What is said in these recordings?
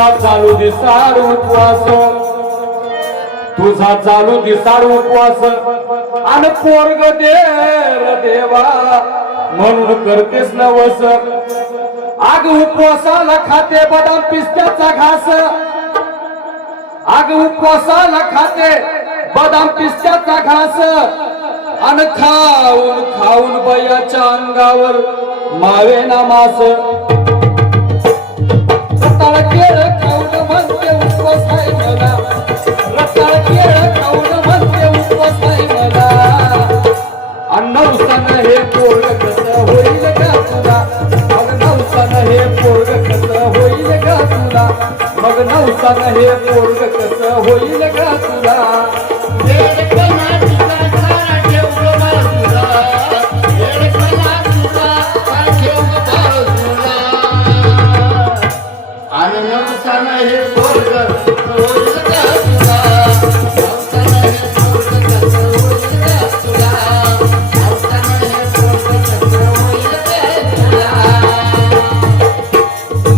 तुझा चालू दिसाड उपवास, तुझा चालू दिसाड उपवास आणि पोरग दे र देवा म्हणून करतेस नवस. आग उपवासाला खाते बदाम पिस्त्याचा घास, आग उपवासाला खाते बदाम पिस्त्याचा घास आणि खाऊन खाऊन बयाच्या अंगावर मावे ना मास. रताळ केळ खाऊन म्हणते उपवास आहे मला, रताळ केळ खाऊन म्हणते उपवास आहे मला. नवसान हे पोरग कसं होईल का तुला, मग नवसान हे पोरग कसं होईल का तुला, मग नवसान हे पोरग कसं होईल का तुला.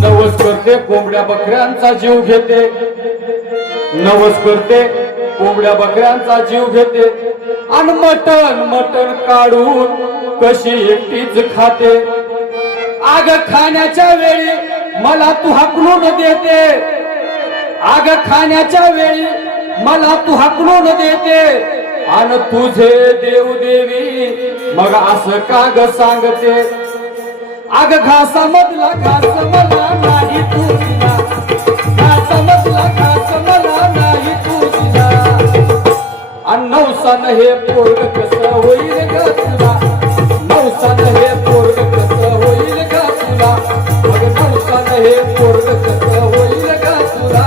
नवस करते कोंबड्या बकऱ्यांचा जीव घेते, नवस करते कोंबड्या बकऱ्यांचा जीव घेते आणि मटण मटण काढून कशी एकटीच खाते. आग खाण्याच्या वेळी मला तू हाकलून देते, आग खाण्याच्या वेळी मला तू हाकलून देते आणि तुझे देव देवी मग असं का ग सांगते. आग घासामधला घास मला नाही तू दिला, घासामधला घास मला नाही तू दिला. आणि नवसान हे पोरग कसं होईल ग तुला, नवसान हे पोरग कसं होईल ग तुला, मग नवसान हे पोरग कसं होईल ग तुला.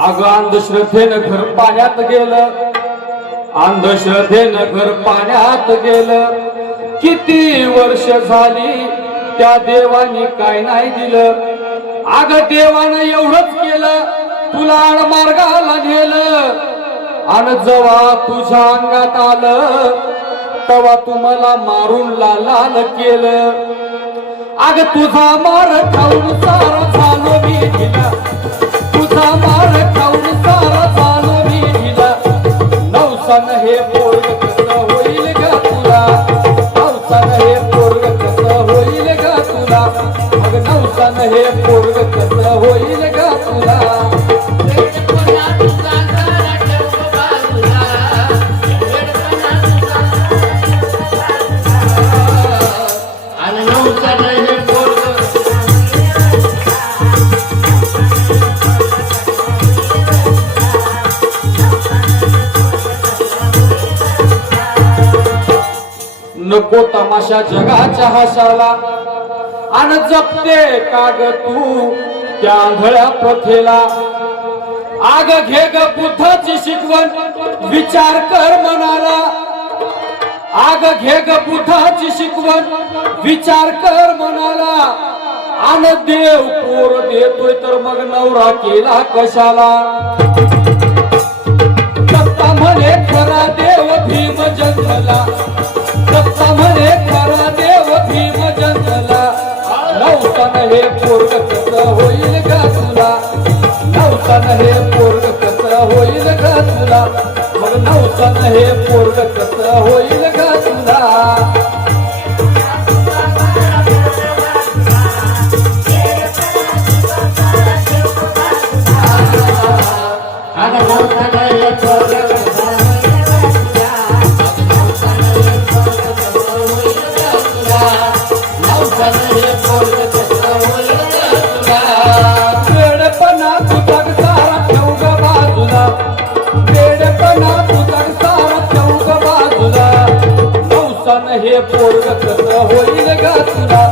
अगं अंधश्रद्धेनं घर पाण्यात गेलं, अंधश्रद्धेनं घर पाण्यात गेलं. किती वर्ष झाली त्या देवानी काय नाही दिलं. अगं देवानं एवढंच केलं तुला आडमार्गाला नेलं आणि जेव्हा तुझ्या अंगात आलं तेव्हा तुम्हाला मारून लाल केलं. अगं तुझा मार खाऊन सारा झालो मी दिला, तुझा मार खाऊन सारा झालो मी दिला. नवसान हे पोरग कसं होईल ग तुला, नवसान हे पोरग कसं होईल ग तुला, मग नवसान हे पोरग कसं होईल ग तुला. नको तमाशा जगाच्या हसाला आणि जपते काग तू त्या आंधळ्या प्रथेला. आग घे ग बुद्धाची शिकवण विचार कर मनाला, आग घे ग बुद्धाची शिकवण विचार कर मनाला. आणि देव पोर देतोय तर मग नवरा केला कशाला. दत्ता म्हणे खरा देव भीम जंगला, दत्ता म्हणे खरा देव भीम जंगला. नवसान हे पोरग कसं होईल ग तुला, नवसान हे पोरग कसं होईल ग तुला, मग नवसान हे पोरग कसं होईल ग तुला. वेडपणा तुझा सारा ठेव ग बाजूला, वेडपणा तुझा सारा ठेव ग बाजूला. नवसान हे पोरग कसं होईल ग तुला,